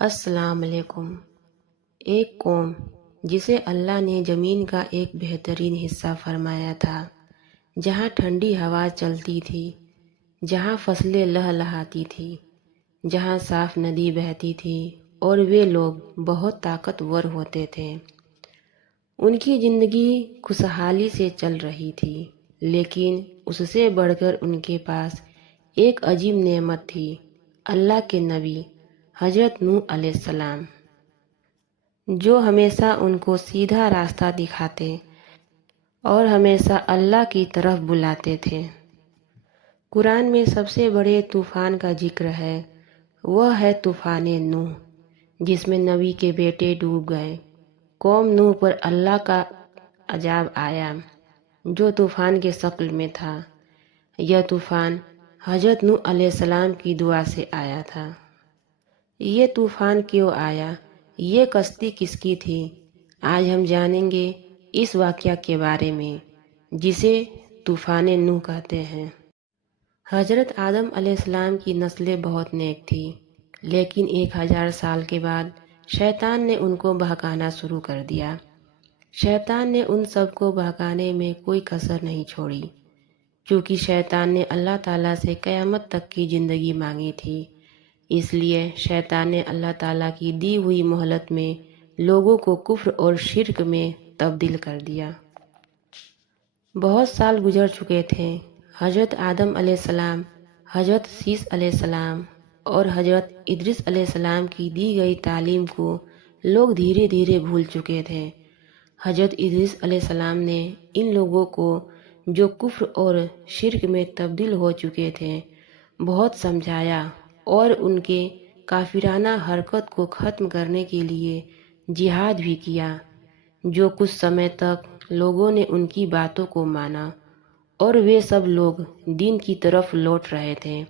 السلام علیکم۔ ایک قوم جسے اللہ نے زمین کا ایک بہترین حصہ فرمایا تھا، جہاں ٹھنڈی ہوا چلتی تھی، جہاں فصلیں لہلہاتی تھی، جہاں صاف ندی بہتی تھی اور وہ لوگ بہت طاقتور ہوتے تھے۔ ان کی زندگی خوشحالی سے چل رہی تھی، لیکن اس سے بڑھ کر ان کے پاس ایک عظیم نعمت تھی، اللہ کے نبی حضرت نوح علیہ السلام، جو ہمیشہ ان کو سیدھا راستہ دکھاتے اور ہمیشہ اللہ کی طرف بلاتے تھے۔ قرآن میں سب سے بڑے طوفان کا ذکر ہے، وہ ہے طوفان نوح، جس میں نبی کے بیٹے ڈوب گئے۔ قوم نوح پر اللہ کا عذاب آیا، جو طوفان کے شکل میں تھا۔ یہ طوفان حضرت نوح علیہ السلام کی دعا سے آیا تھا۔ یہ طوفان کیوں آیا؟ یہ کشتی کس کی تھی؟ آج ہم جانیں گے اس واقعہ کے بارے میں، جسے طوفان نوح کہتے ہیں۔ حضرت آدم علیہ السلام کی نسلیں بہت نیک تھی، لیکن 1000 سال کے بعد شیطان نے ان کو بہکانا شروع کر دیا۔ شیطان نے ان سب کو بہکانے میں کوئی کسر نہیں چھوڑی، کیونکہ شیطان نے اللہ تعالیٰ سے قیامت تک کی زندگی مانگی تھی۔ اس لیے شیطان نے اللہ تعالیٰ کی دی ہوئی مہلت میں لوگوں کو کفر اور شرک میں تبدیل کر دیا۔ بہت سال گزر چکے تھے۔ حضرت آدم علیہ السلام، حضرت شیش علیہ السلام اور حضرت ادریس علیہ السلام کی دی گئی تعلیم کو لوگ دھیرے دھیرے بھول چکے تھے۔ حضرت ادریس علیہ السلام نے ان لوگوں کو جو کفر اور شرک میں تبدیل ہو چکے تھے بہت سمجھایا اور ان کے کافرانہ حرکت کو ختم کرنے کے لیے جہاد بھی کیا۔ جو کچھ سمے تک لوگوں نے ان کی باتوں کو مانا اور وہ سب لوگ دین کی طرف لوٹ رہے تھے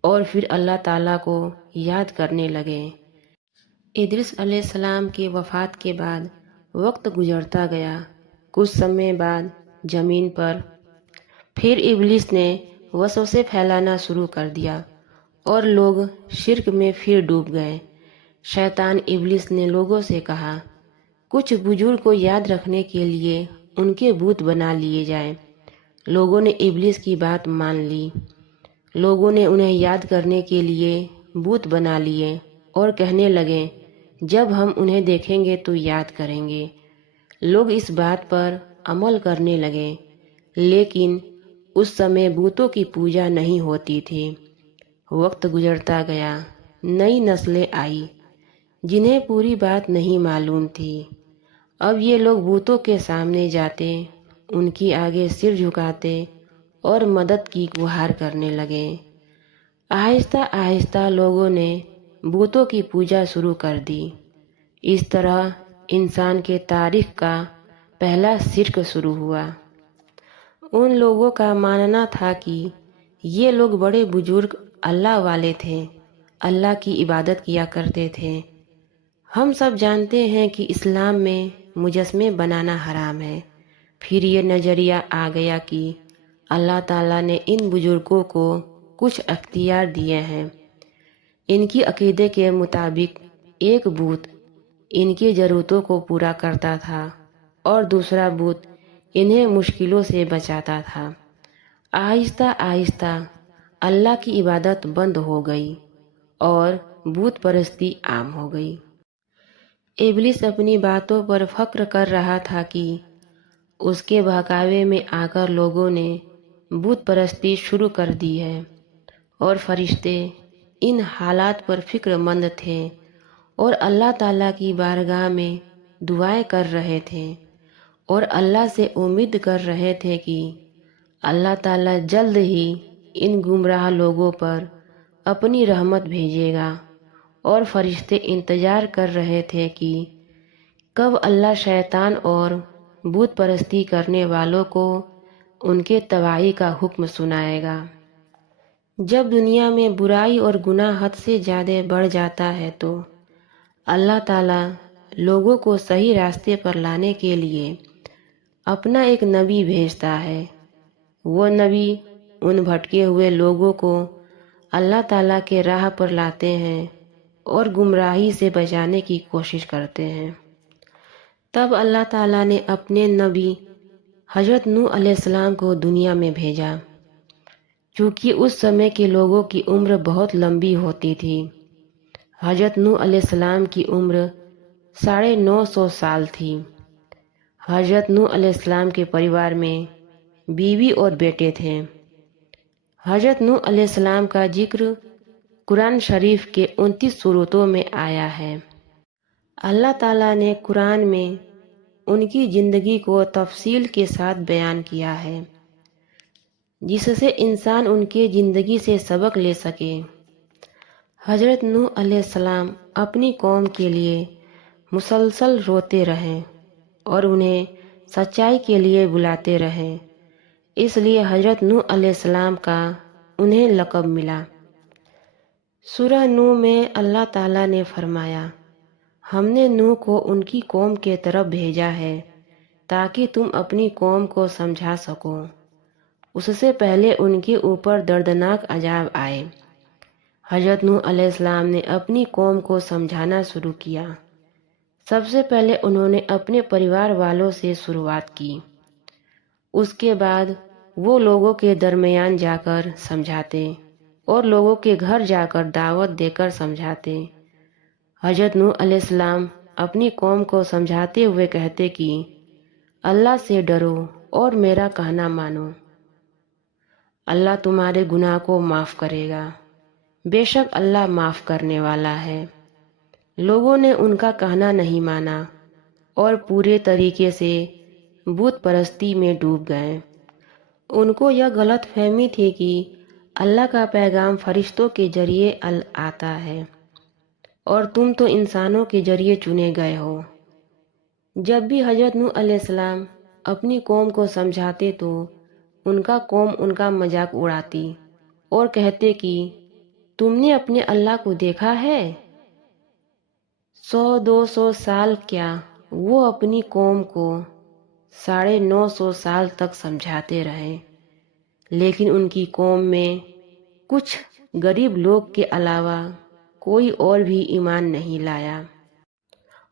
اور پھر اللہ تعالیٰ کو یاد کرنے لگے۔ ادریس علیہ السلام کی وفات کے بعد وقت گزرتا گیا۔ کچھ سمے بعد زمین پر پھر ابلیس نے وسوسے پھیلانا شروع کر دیا اور لوگ شرک میں پھر ڈوب گئے۔ شیطان ابلیس نے لوگوں سے کہا، کچھ بزرگ کو یاد رکھنے کے لیے ان کے بت بنا لیے جائیں۔ لوگوں نے ابلیس کی بات مان لی۔ لوگوں نے انہیں یاد کرنے کے لیے بت بنا لیے اور کہنے لگے، جب ہم انہیں دیکھیں گے تو یاد کریں گے۔ لوگ اس بات پر عمل کرنے لگے، لیکن اس سمے بتوں کی پوجا نہیں ہوتی تھی۔ وقت گزرتا گیا، نئی نسلیں آئی جنہیں پوری بات نہیں معلوم تھی۔ اب یہ لوگ بتوں کے سامنے جاتے، ان کی آگے سر جھکاتے اور مدد کی گہار کرنے لگے۔ آہستہ آہستہ لوگوں نے بتوں کی پوجا شروع کر دی۔ اس طرح انسان کے تاریخ کا پہلا شرک شروع ہوا۔ ان لوگوں کا ماننا تھا کہ یہ لوگ بڑے بزرگ اللہ والے تھے، اللہ کی عبادت کیا کرتے تھے۔ ہم سب جانتے ہیں کہ اسلام میں مجسمے بنانا حرام ہے۔ پھر یہ نظریہ آ گیا کہ اللہ تعالیٰ نے ان بزرگوں کو کچھ اختیار دیے ہیں۔ ان کی عقیدے کے مطابق ایک بت ان کی ضرورتوں کو پورا کرتا تھا اور دوسرا بت انہیں مشکلوں سے بچاتا تھا۔ آہستہ آہستہ اللہ کی عبادت بند ہو گئی اور بت پرستی عام ہو گئی۔ ابلیس اپنی باتوں پر فخر کر رہا تھا کہ اس کے بہکاوے میں آ کر لوگوں نے بت پرستی شروع کر دی ہے، اور فرشتے ان حالات پر فکر مند تھے اور اللہ تعالیٰ کی بارگاہ میں دعائیں کر رہے تھے اور اللہ سے امید کر رہے تھے کہ اللہ تعالیٰ جلد ہی ان گمراہ لوگوں پر اپنی رحمت بھیجے گا، اور فرشتے انتظار کر رہے تھے کہ کب اللہ شیطان اور بت پرستی کرنے والوں کو ان کے تباہی کا حکم سنائے گا۔ جب دنیا میں برائی اور گناہ حد سے زیادہ بڑھ جاتا ہے تو اللہ تعالیٰ لوگوں کو صحیح راستے پر لانے کے لیے اپنا ایک نبی بھیجتا ہے۔ وہ نبی ان بھٹکے ہوئے لوگوں کو اللہ تعالیٰ کے راہ پر لاتے ہیں اور گمراہی سے بچانے کی کوشش کرتے ہیں۔ تب اللہ تعالیٰ نے اپنے نبی حضرت نوح علیہ السلام کو دنیا میں بھیجا۔ چونکہ اس سمے کے لوگوں کی عمر بہت لمبی ہوتی تھی۔ حضرت نوح علیہ السلام کی عمر 950 سال تھی۔ حضرت نوح علیہ السلام کے پریوار میں بیوی اور بیٹے تھے۔ حضرت نوح علیہ السلام کا ذکر قرآن شریف کے 29 سورتوں میں آیا ہے۔ اللہ تعالیٰ نے قرآن میں ان کی زندگی کو تفصیل کے ساتھ بیان کیا ہے، جس سے انسان ان کے زندگی سے سبق لے سکے۔ حضرت نوح علیہ السلام اپنی قوم کے لیے مسلسل روتے رہے اور انہیں سچائی کے لیے بلاتے رہے، اس لیے حضرت نوح علیہ السلام کا انہیں لقب ملا۔ سورہ نوح میں اللہ تعالیٰ نے فرمایا، ہم نے نوح کو ان کی قوم کے طرف بھیجا ہے تاکہ تم اپنی قوم کو سمجھا سکو، اس سے پہلے ان کے اوپر دردناک عذاب آئے۔ حضرت نوح علیہ السلام نے اپنی قوم کو سمجھانا شروع کیا۔ سب سے پہلے انہوں نے اپنے پریوار والوں سے شروعات کی، اس کے بعد وہ لوگوں کے درمیان جا کر سمجھاتے اور لوگوں کے گھر جا کر دعوت دے کر سمجھاتے۔ حضرت نوح علیہ السلام اپنی قوم کو سمجھاتے ہوئے کہتے کہ اللہ سے ڈرو اور میرا کہنا مانو، اللہ تمہارے گناہ کو معاف کرے گا، بے شک اللہ معاف کرنے والا ہے۔ لوگوں نے ان کا کہنا نہیں مانا اور پورے طریقے سے بت پرستی میں ڈوب گئے۔ ان کو یہ غلط فہمی تھی کہ اللہ کا پیغام فرشتوں کے ذریعے آتا ہے اور تم تو انسانوں کے ذریعے چنے گئے ہو۔ جب بھی حضرت نوح علیہ السلام اپنی قوم کو سمجھاتے تو ان کا قوم ان کا مذاق اڑاتی اور کہتے کہ تم نے اپنے اللہ کو دیکھا ہے؟ 100-200 سال کیا وہ اپنی قوم کو 950 سال تک سمجھاتے رہے، لیکن ان کی قوم میں کچھ غریب لوگ کے علاوہ کوئی اور بھی ایمان نہیں لایا،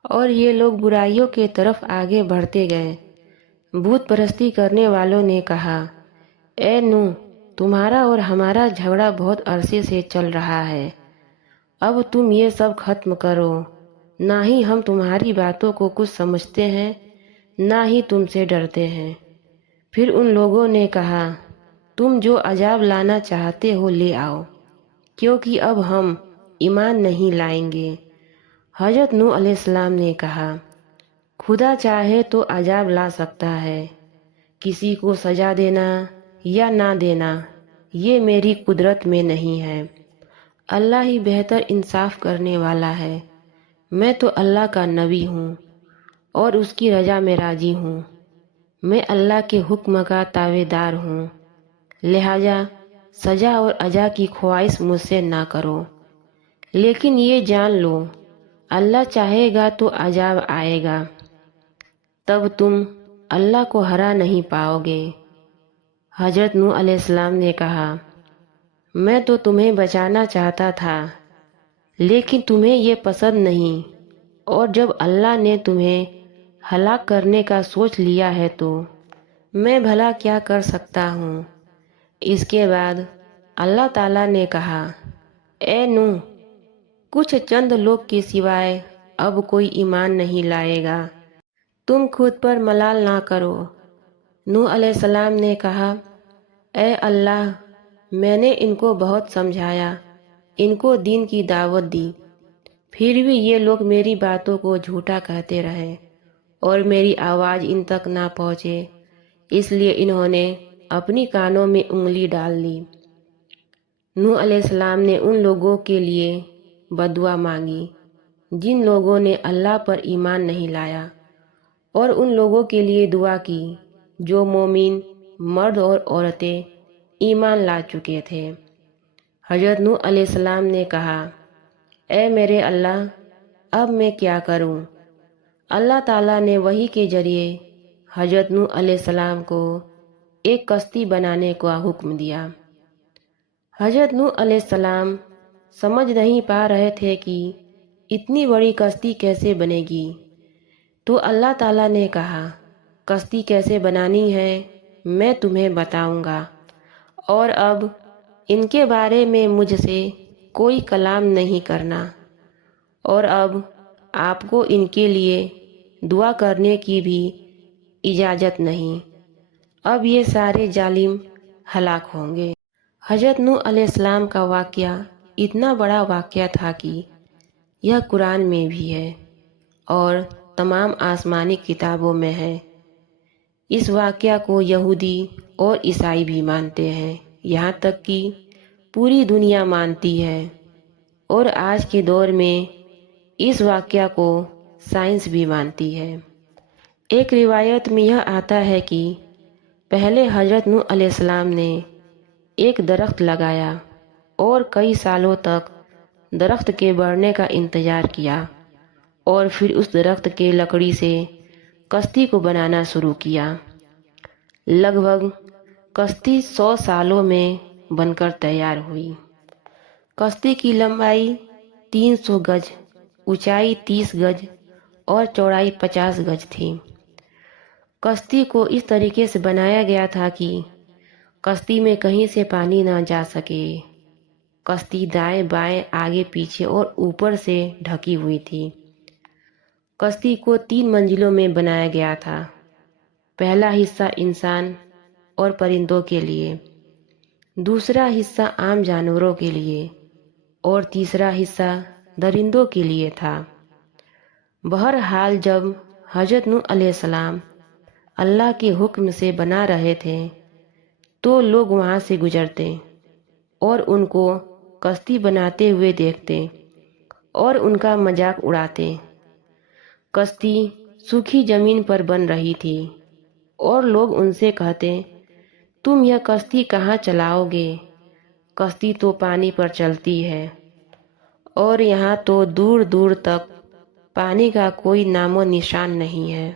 اور یہ لوگ برائیوں کے طرف آگے بڑھتے گئے۔ بت پرستی کرنے والوں نے کہا، اے نوح، تمہارا اور ہمارا جھگڑا بہت عرصے سے چل رہا ہے، اب تم یہ سب ختم کرو، نہ ہی ہم تمہاری باتوں کو کچھ سمجھتے ہیں نہ ہی تم سے ڈرتے ہیں۔ پھر ان لوگوں نے کہا، تم جو عذاب لانا چاہتے ہو لے آؤ، کیونکہ اب ہم ایمان نہیں لائیں گے۔ حضرت نوح علیہ السلام نے کہا، خدا چاہے تو عذاب لا سکتا ہے، کسی کو سزا دینا یا نہ دینا یہ میری قدرت میں نہیں ہے، اللہ ہی بہتر انصاف کرنے والا ہے۔ میں تو اللہ کا نبی ہوں اور اس کی رضا میں راضی ہوں، میں اللہ کے حکم کا تابع دار ہوں، لہٰذا سزا اور اجزا کی خواہش مجھ سے نہ کرو، لیکن یہ جان لو اللہ چاہے گا تو عذاب آئے گا، تب تم اللہ کو ہرا نہیں پاؤ گے۔ حضرت نوح علیہ السلام نے کہا، میں تو تمہیں بچانا چاہتا تھا لیکن تمہیں یہ پسند نہیں، اور جب اللہ نے تمہیں ہلاک کرنے کا سوچ لیا ہے تو میں بھلا کیا کر سکتا ہوں۔ اس کے بعد اللہ تعالیٰ نے کہا، اے نوح، کچھ چند لوگ کے سوائے اب کوئی ایمان نہیں لائے گا، تم خود پر ملال نہ کرو۔ نوح علیہ السلام نے کہا، اے اللہ، میں نے ان کو بہت سمجھایا، ان کو دین کی دعوت دی، پھر بھی یہ لوگ میری باتوں کو جھوٹا کہتے رہے اور میری آواز ان تک نہ پہنچے، اس لیے انہوں نے اپنی کانوں میں انگلی ڈال لی۔ نوح علیہ السلام نے ان لوگوں کے لیے بددعا مانگی جن لوگوں نے اللہ پر ایمان نہیں لایا، اور ان لوگوں کے لیے دعا کی جو مومن مرد اور عورتیں ایمان لا چکے تھے۔ حضرت نوح علیہ السلام نے کہا، اے میرے اللہ، اب میں کیا کروں؟ اللہ تعالیٰ نے وحی کے ذریعے حضرت نوح علیہ السلام کو ایک کشتی بنانے کا حکم دیا۔ حضرت نوح علیہ السلام سمجھ نہیں پا رہے تھے کہ اتنی بڑی کشتی کیسے بنے گی؟ تو اللہ تعالیٰ نے کہا کشتی کیسے بنانی ہے میں تمہیں بتاؤں گا، اور اب ان کے بارے میں مجھ سے کوئی کلام نہیں کرنا، اور اب آپ کو ان کے لیے دعا کرنے کی بھی اجازت نہیں، اب یہ سارے ظالم ہلاک ہوں گے۔ حضرت نوح علیہ السلام کا واقعہ اتنا بڑا واقعہ تھا کہ یہ قرآن میں بھی ہے اور تمام آسمانی کتابوں میں ہے۔ اس واقعہ کو یہودی اور عیسائی بھی مانتے ہیں، یہاں تک کہ پوری دنیا مانتی ہے، اور آج کے دور میں اس واقعہ کو سائنس بھی مانتی ہے۔ ایک روایت میں یہ آتا ہے کہ پہلے حضرت نوح علیہ السلام نے ایک درخت لگایا اور کئی سالوں تک درخت کے بڑھنے کا انتظار کیا، اور پھر اس درخت کے لکڑی سے کشتی کو بنانا شروع کیا۔ لگ بھگ کشتی 100 سالوں میں بن کر تیار ہوئی۔ کشتی کی لمبائی 300 گز، اونچائی 30 گز اور چوڑائی 50 گز تھی۔ کشتی کو اس طریقے سے بنایا گیا تھا کہ کشتی میں کہیں سے پانی نہ جا سکے۔ کشتی دائیں بائیں آگے پیچھے اور اوپر سے ڈھکی ہوئی تھی۔ کشتی کو 3 منزلوں میں بنایا گیا تھا، پہلا حصہ انسان اور پرندوں کے لیے، دوسرا حصہ عام جانوروں کے لیے، اور تیسرا حصہ درندوں کے لیے تھا۔ بہرحال جب حضرت نوح علیہ السلام اللہ کے حکم سے بنا رہے تھے تو لوگ وہاں سے گزرتے اور ان کو کشتی بناتے ہوئے دیکھتے اور ان کا مذاق اڑاتے۔ کشتی سوکھی زمین پر بن رہی تھی اور لوگ ان سے کہتے تم یہ کشتی کہاں چلاؤ گے؟ کشتی تو پانی پر چلتی ہے، اور یہاں تو دور دور تک پانی کا کوئی نام و نشان نہیں ہے۔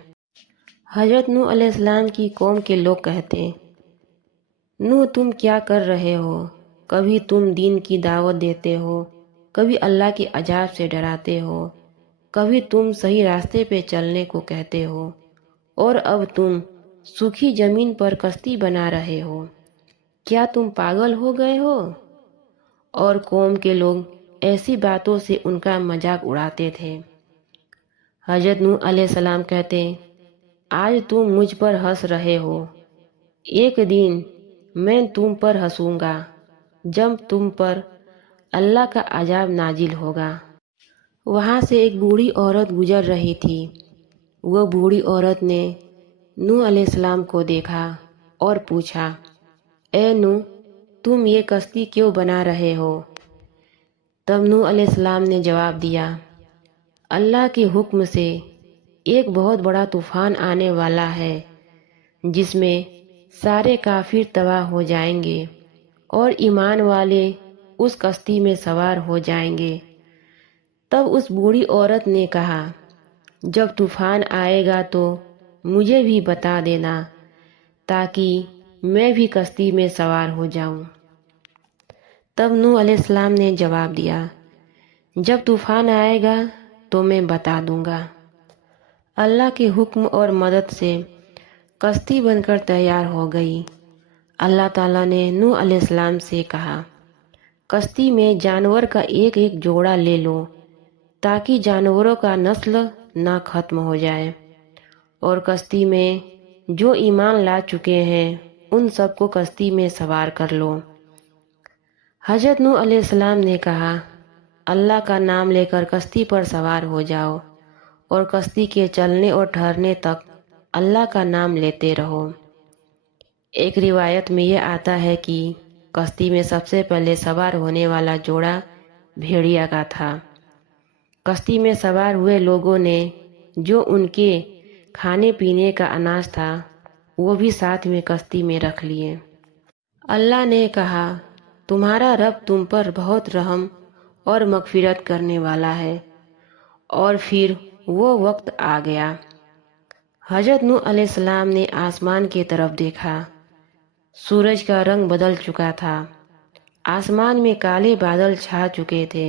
حضرت نوح علیہ السلام کی قوم کے لوگ کہتے نوح تم کیا کر رہے ہو؟ کبھی تم دین کی دعوت دیتے ہو، کبھی اللہ کے عذاب سے ڈراتے ہو، کبھی تم صحیح راستے پہ چلنے کو کہتے ہو، اور اب تم سوکھی زمین پر کشتی بنا رہے ہو، کیا تم پاگل ہو گئے ہو؟ اور قوم کے لوگ ایسی باتوں سے ان کا مذاق اڑاتے تھے۔ حضرت نوح علیہ السلام کہتے آج تم مجھ پر ہنس رہے ہو، ایک دن میں تم پر ہنسوں گا جب تم پر اللہ کا عذاب نازل ہوگا۔ وہاں سے ایک بوڑھی عورت گزر رہی تھی۔ وہ بوڑھی عورت نے نوح علیہ السلام کو دیکھا اور پوچھا اے نوح تم یہ کشتی کیوں بنا رہے ہو؟ تب نوح علیہ السلام نے جواب دیا اللہ کے حکم سے ایک بہت بڑا طوفان آنے والا ہے جس میں سارے کافر تباہ ہو جائیں گے اور ایمان والے اس کشتی میں سوار ہو جائیں گے۔ تب اس بوڑھی عورت نے کہا جب طوفان آئے گا تو مجھے بھی بتا دینا تاکہ میں بھی کشتی میں سوار ہو جاؤں۔ تب نوح علیہ السلام نے جواب دیا جب طوفان آئے گا تو میں بتا دوں گا۔ اللہ کے حکم اور مدد سے کشتی بن کر تیار ہو گئی۔ اللہ تعالیٰ نے نوح علیہ السلام سے کہا کشتی میں جانور کا ایک ایک جوڑا لے لو تاکہ جانوروں کا نسل نہ ختم ہو جائے، اور کشتی میں جو ایمان لا چکے ہیں ان سب کو کشتی میں سوار کر لو۔ حضرت نوح علیہ السلام نے کہا اللہ کا نام لے کر کشتی پر سوار ہو جاؤ اور کشتی کے چلنے اور ٹھہرنے تک اللہ کا نام لیتے رہو۔ ایک روایت میں یہ آتا ہے کہ کشتی میں سب سے پہلے سوار ہونے والا جوڑا بھیڑیا کا تھا۔ کشتی میں سوار ہوئے لوگوں نے جو ان کے کھانے پینے کا اناج تھا وہ بھی ساتھ میں کشتی میں رکھ لیے۔ اللہ نے کہا تمہارا رب تم پر بہت رحم اور مغفرت کرنے والا ہے، اور پھر وہ وقت آ گیا۔ حضرت نوح علیہ السلام نے آسمان کی طرف دیکھا، سورج کا رنگ بدل چکا تھا، آسمان میں کالے بادل چھا چکے تھے،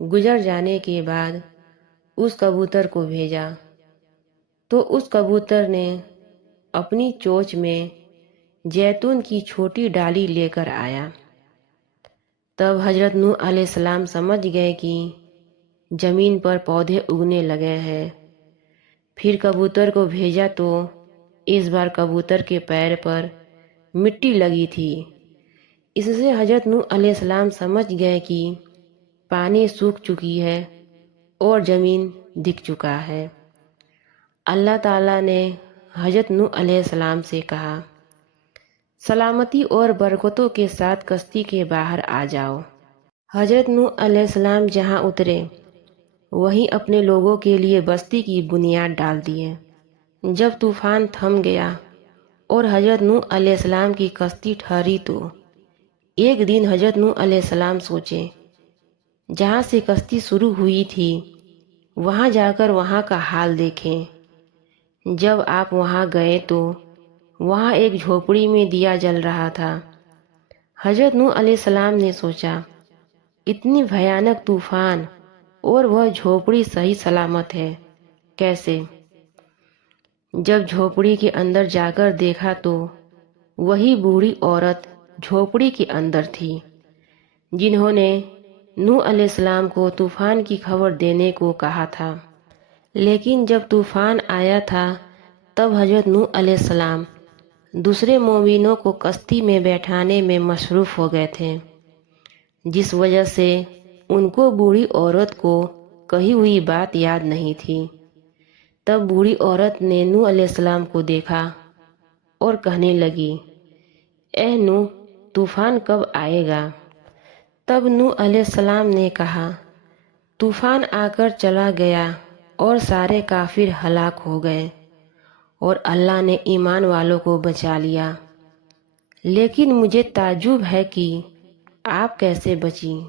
گزر جانے کے بعد اس کبوتر کو بھیجا تو اس کبوتر نے اپنی چونچ میں زیتون کی چھوٹی ڈالی لے کر آیا۔ تب حضرت نوح علیہ السلام سمجھ گئے کہ زمین پر پودے اگنے لگے ہیں۔ پھر کبوتر کو بھیجا تو اس بار کبوتر کے پیر پر مٹی لگی تھی۔ اس سے حضرت نوح علیہ السلام سمجھ گئے کہ پانی سوکھ چکی ہے اور زمین دکھ چکا ہے۔ اللہ تعالیٰ نے حضرت نوح علیہ السلام سے کہا، سلامتی اور برکتوں کے ساتھ کشتی کے باہر آ جاؤ۔ حضرت نوح علیہ السلام جہاں اترے وہیں اپنے لوگوں کے لیے بستی کی بنیاد ڈال دیے۔ جب طوفان تھم گیا اور حضرت نوح علیہ السلام کی کشتی ٹھہری تو ایک دن حضرت نوح علیہ السلام سوچے جہاں سے کشتی شروع ہوئی تھی وہاں جا کر وہاں کا حال دیکھیں۔ جب آپ وہاں گئے تو وہاں ایک جھوپڑی میں دیا جل رہا تھا۔ حضرت نوح علیہ السلام نے سوچا اتنی بھیانک طوفان اور وہ جھوپڑی صحیح سلامت ہے، کیسے؟ جب جھوپڑی کے اندر جا کر دیکھا تو وہی بوڑھی عورت جھوپڑی کے اندر تھی جنہوں نے نوح علیہ السلام کو طوفان کی خبر دینے کو کہا تھا۔ لیکن جب طوفان آیا تھا تب حضرت نوح علیہ السلام دوسرے مومنوں کو کشتی میں بیٹھانے میں مصروف ہو گئے تھے، جس وجہ سے ان کو بوڑھی عورت کو کہی ہوئی بات یاد نہیں تھی۔ تب بوڑھی عورت نے نوح علیہ السلام کو دیکھا اور کہنے لگی، اے نوح، طوفان کب آئے گا؟ تب نوح علیہ السلام نے کہا، طوفان آ کر چلا گیا اور سارے کافر ہلاک ہو گئے اور اللہ نے ایمان والوں کو بچا لیا، لیکن مجھے تعجب ہے کہ آپ کیسے بچیں؟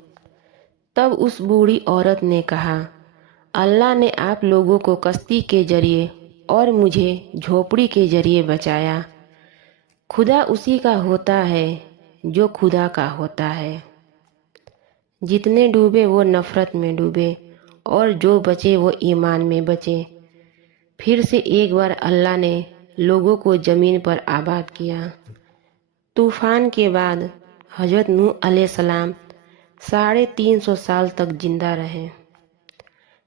تب اس بوڑھی عورت نے کہا، اللہ نے آپ لوگوں کو کشتی کے ذریعے اور مجھے جھوپڑی کے ذریعے بچایا۔ خدا اسی کا ہوتا ہے جو خدا کا ہوتا ہے۔ جتنے ڈوبے وہ نفرت میں ڈوبے اور جو بچے وہ ایمان میں بچے۔ پھر سے ایک بار اللہ نے لوگوں کو زمین پر آباد کیا۔ طوفان کے بعد حضرت نوح علیہ السلام 350 سال تک زندہ رہے۔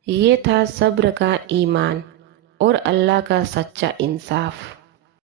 یہ تھا صبر کا ایمان اور اللہ کا سچا انصاف۔